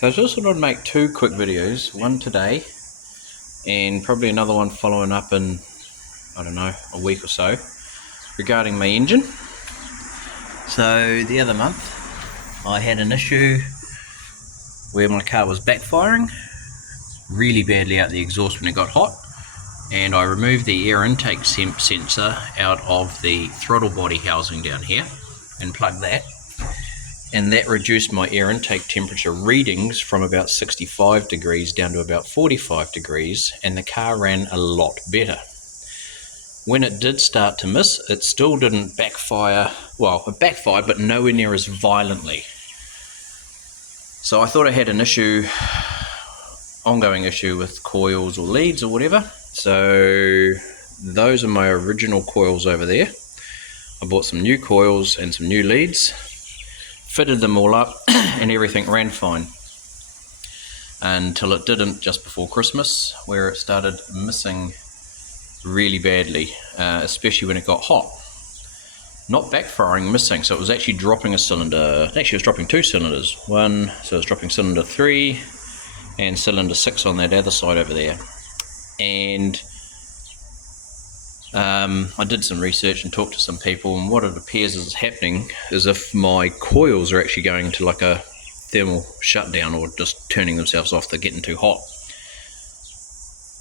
So I just thought I'd make two quick videos, one today and probably another one following up in, I don't know, a week or so, regarding my engine. So the other month I had an issue where my car was backfiring really badly out the exhaust when it got hot, and I removed the air intake sensor out of the throttle body housing down here and plugged that, and that reduced my air intake temperature readings from about 65 degrees down to about 45 degrees, and the car ran a lot better. When it did start to miss, it still didn't backfire. Well, it backfired, but nowhere near as violently. So I thought I had an issue, ongoing issue with coils or leads or whatever. So those are my original coils over there. I bought some new coils and some new leads, fitted them all up, and everything ran fine until it didn't just before Christmas, where it started missing really badly, especially when it got hot. Not backfiring, missing. So it was actually dropping a cylinder. Actually, it was dropping two cylinders. One, so it's dropping cylinder 3 and cylinder 6 on that other side over there. And I did some research and talked to some people, and what it appears is happening is if my coils are actually going into like a thermal shutdown or just turning themselves off, they're getting too hot.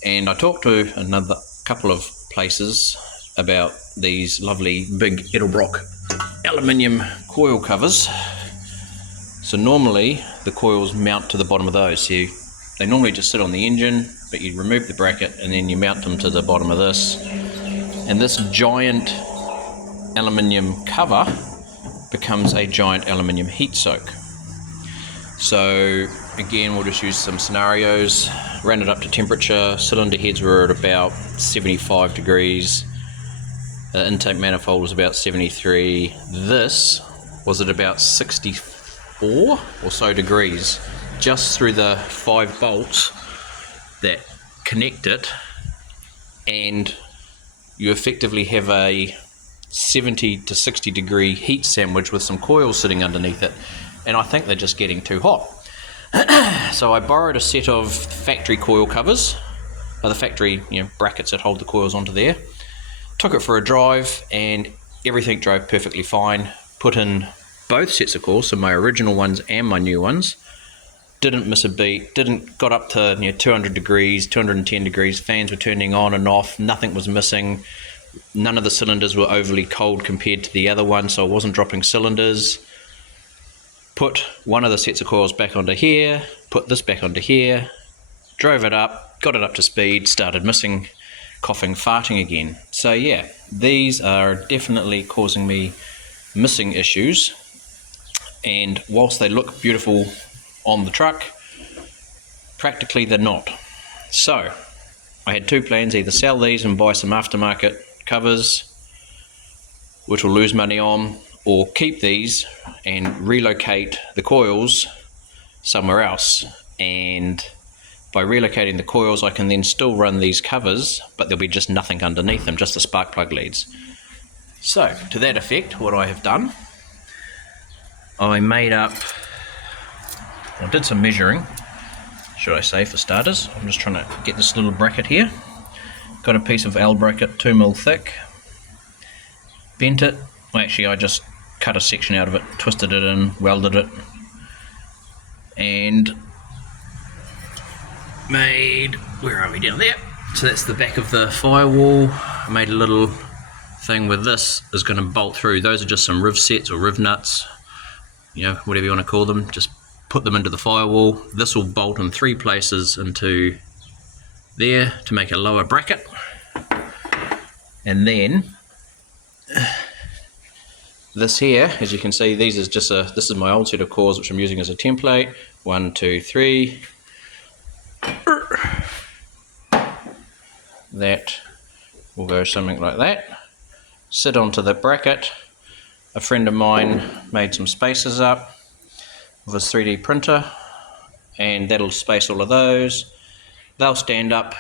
And I talked to another couple of places about these lovely big Edelbrock aluminium coil covers. So normally the coils mount to the bottom of those. So they normally just sit on the engine, but you remove the bracket and then you mount them to the bottom of this. And this giant aluminium cover becomes a giant aluminium heat soak. So again, we'll just use some scenarios. Ran it up to temperature. Cylinder heads were at about 75 degrees. The intake manifold was about 73. This was at about 64 or so degrees, just through the 5 bolts that connect it, and you effectively have a 70 to 60 degree heat sandwich with some coils sitting underneath it, and I think they're just getting too hot. So I borrowed a set of factory coil covers, the factory brackets that hold the coils onto there. Took it for a drive and everything drove perfectly fine. Put in both sets of coils, so my original ones and my new ones. Didn't miss a beat, got up to 200 degrees, 210 degrees, fans were turning on and off, nothing was missing. None of the cylinders were overly cold compared to the other one, so I wasn't dropping cylinders. Put one of the sets of coils back onto here, put this back onto here, drove it up, got it up to speed, started missing, coughing, farting again. So yeah, these are definitely causing me missing issues, and whilst they look beautiful on the truck, practically they're not. So I had two plans: either sell these and buy some aftermarket covers, which we'll lose money on, or keep these and relocate the coils somewhere else. And by relocating the coils, I can then still run these covers, but there'll be just nothing underneath them, just the spark plug leads. So to that effect, what I have done, I did some measuring, should I say, for starters. I'm just trying to get this little bracket here. Got a piece of L bracket 2mm thick, bent it. Well, actually I just cut a section out of it, twisted it in, welded it, and made, where are we, down there? So that's the back of the firewall. I made a little thing where this is going to bolt through. Those are just some riv sets or riv nuts, whatever you want to call them. Just put them into the firewall. This will bolt in 3 places into there to make a lower bracket. And then this here, as you can see, this is my old set of coils which I'm using as a template. 1, 2, 3. That will go something like that. Sit onto the bracket. A friend of mine made some spacers up with his 3D printer, and that'll space all of those. They'll stand up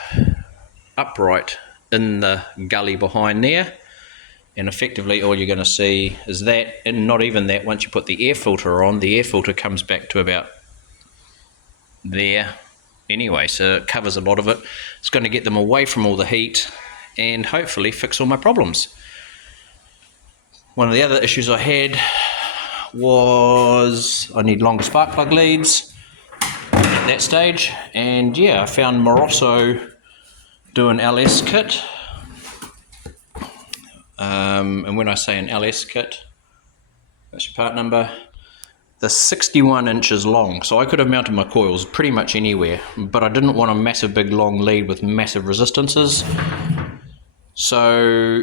upright in the gully behind there, and effectively all you're going to see is that, and not even that. Once you put the air filter on, the air filter comes back to about there anyway, so it covers a lot of it. It's going to get them away from all the heat and hopefully fix all my problems. One of the other issues I had was I need longer spark plug leads at that stage, and yeah, I found Moroso do an LS kit, and when I say an LS kit, that's your part number. They're 61 inches long, so I could have mounted my coils pretty much anywhere, but I didn't want a massive big long lead with massive resistances. So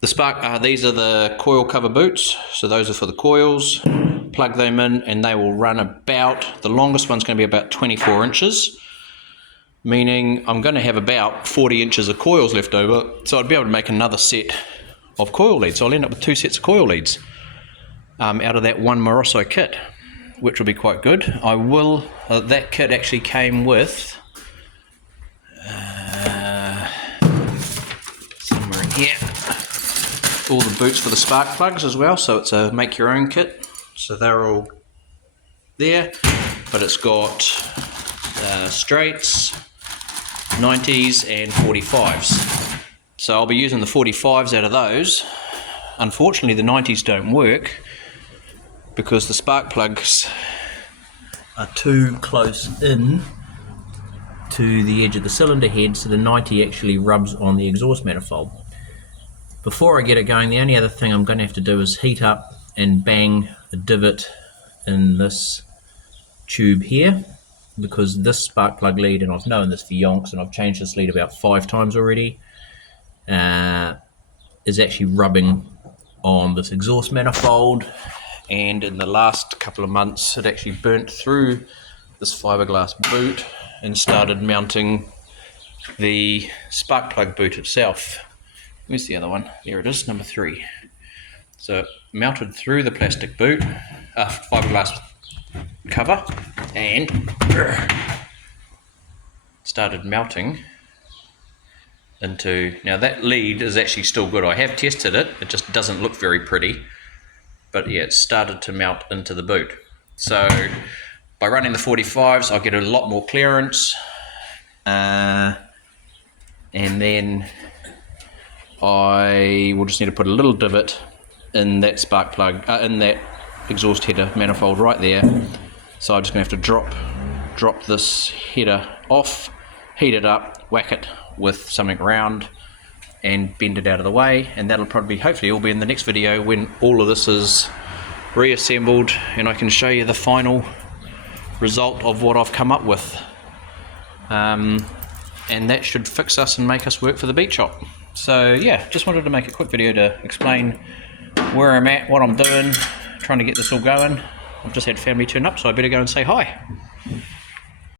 these are the coil cover boots, so those are for the coils. Plug them in and they will run about, the longest one's going to be about 24 inches, meaning I'm going to have about 40 inches of coils left over, so I'd be able to make another set of coil leads. So I'll end up with 2 sets of coil leads out of that one Moroso kit, which will be quite good. I will, that kit actually came with, somewhere in here, all the boots for the spark plugs as well, so it's a make your own kit. So they're all there, but it's got straights, 90s and 45s. So I'll be using the 45s out of those. Unfortunately the 90s don't work because the spark plugs are too close in to the edge of the cylinder head, so the 90 actually rubs on the exhaust manifold. Before I get it going, the only other thing I'm going to have to do is heat up and bang the divot in this tube here, because this spark plug lead, and I've known this for yonks and I've changed this lead about 5 times already, is actually rubbing on this exhaust manifold, and in the last couple of months it actually burnt through this fiberglass boot and started mounting the spark plug boot itself. Where's the other one? There it is, number 3. So it mounted through the plastic boot, fiberglass cover, and started melting into, now that lead is actually still good. I have tested it, it just doesn't look very pretty, but yeah, it started to melt into the boot. So by running the 45s, I'll get a lot more clearance, and then I will just need to put a little divot in that spark plug, in that exhaust header manifold right there. So I'm just going to have to drop this header off, heat it up, whack it with something round and bend it out of the way, and that'll probably hopefully all be in the next video when all of this is reassembled and I can show you the final result of what I've come up with, and that should fix us and make us work for the beat shop. So yeah, just wanted to make a quick video to explain where I'm at, what I'm doing, trying to get this all going. I've just had family turn up, so I better go and say hi.